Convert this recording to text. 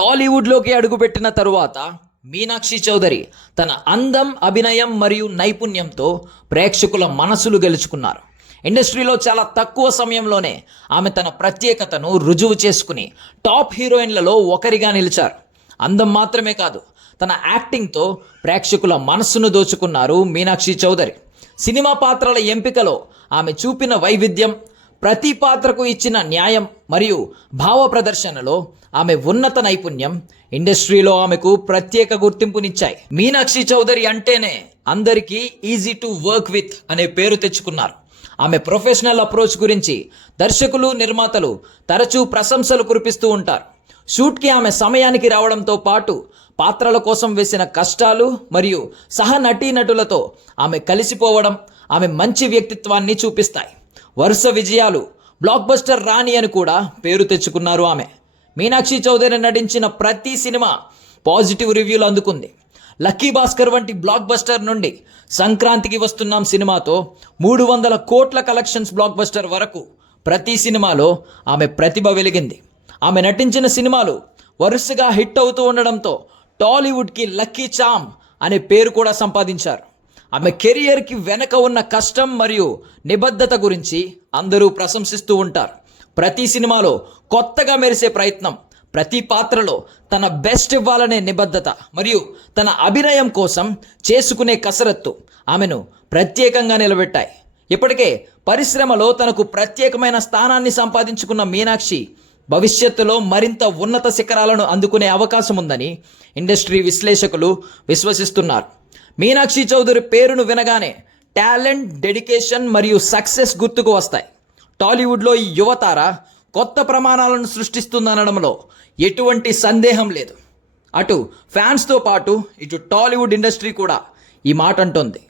టాలీవుడ్లోకి అడుగుపెట్టిన తరువాత మీనాక్షి చౌదరి తన అందం అభినయం మరియు నైపుణ్యంతో ప్రేక్షకుల మనసులు గెలుచుకున్నారు. ఇండస్ట్రీలో చాలా తక్కువ సమయంలోనే ఆమె తన ప్రత్యేకతను రుజువు చేసుకుని టాప్ హీరోయిన్లలో ఒకరిగా నిలిచారు. అందం మాత్రమే కాదు తన యాక్టింగ్తో ప్రేక్షకుల మనస్సును దోచుకున్నారు మీనాక్షి చౌదరి. సినిమా పాత్రల ఎంపికలో ఆమె చూపిన వైవిధ్యం ప్రతి పాత్రకు ఇచ్చిన న్యాయం మరియు భావ ప్రదర్శనలో ఆమె ఉన్నత నైపుణ్యం ఇండస్ట్రీలో ఆమెకు ప్రత్యేక గుర్తింపునిచ్చాయి. మీనాక్షి చౌదరి అంటేనే అందరికీ ఈజీ టు వర్క్ విత్ అనే పేరు తెచ్చుకున్నారు. ఆమె ప్రొఫెషనల్ అప్రోచ్ గురించి దర్శకులు నిర్మాతలు తరచూ ప్రశంసలు కురిపిస్తూ ఉంటారు. షూట్కి ఆమె సమయానికి రావడంతో పాటు పాత్రల కోసం వేసిన కష్టాలు మరియు సహ నటీనటులతో ఆమె కలిసిపోవడం ఆమె మంచి వ్యక్తిత్వాన్ని చూపిస్తాయి. వరుస విజయాలు. బ్లాక్ బస్టర్ రాణి అని కూడా పేరు తెచ్చుకున్నారు ఆమె. మీనాక్షి చౌదరి నటించిన ప్రతి సినిమా పాజిటివ్ రివ్యూలు అందుకుంది. లక్కీ భాస్కర్ వంటి బ్లాక్ బస్టర్ నుండి సంక్రాంతికి వస్తున్నాం సినిమాతో మూడు వందల కోట్ల కలెక్షన్స్ బ్లాక్ బస్టర్ వరకు ప్రతి సినిమాలో ఆమె ప్రతిభ వెలిగింది. ఆమె నటించిన సినిమాలు వరుసగా హిట్ అవుతూ ఉండడంతో టాలీవుడ్కి లక్కీ చామ్ అనే పేరు కూడా సంపాదించారు. ఆమె కెరియర్కి వెనక ఉన్న కష్టం మరియు నిబద్ధత గురించి అందరూ ప్రశంసిస్తూ ఉంటారు. ప్రతి సినిమాలో కొత్తగా మెరిసే ప్రయత్నం ప్రతి పాత్రలో తన బెస్ట్ ఇవ్వాలనే నిబద్ధత మరియు తన అభినయం కోసం చేసుకునే కసరత్తు ఆమెను ప్రత్యేకంగా నిలబెట్టాయి. ఇప్పటికే పరిశ్రమలో తనకు ప్రత్యేకమైన స్థానాన్ని సంపాదించుకున్న మీనాక్షి భవిష్యత్తులో మరింత ఉన్నత శిఖరాలను అందుకునే అవకాశం ఉందని ఇండస్ట్రీ విశ్లేషకులు విశ్వసిస్తున్నారు. మీనాక్షి చౌదరి పేరును వినగానే టాలెంట్ డెడికేషన్ మరియు సక్సెస్ గుర్తుకు వస్తాయి. టాలీవుడ్లో ఈ యువతార కొత్త ప్రమాణాలను సృష్టిస్తుందనడంలో ఎటువంటి సందేహం లేదు. అటు ఫ్యాన్స్తో పాటు ఇటు టాలీవుడ్ ఇండస్ట్రీ కూడా ఈ మాట అంటోంది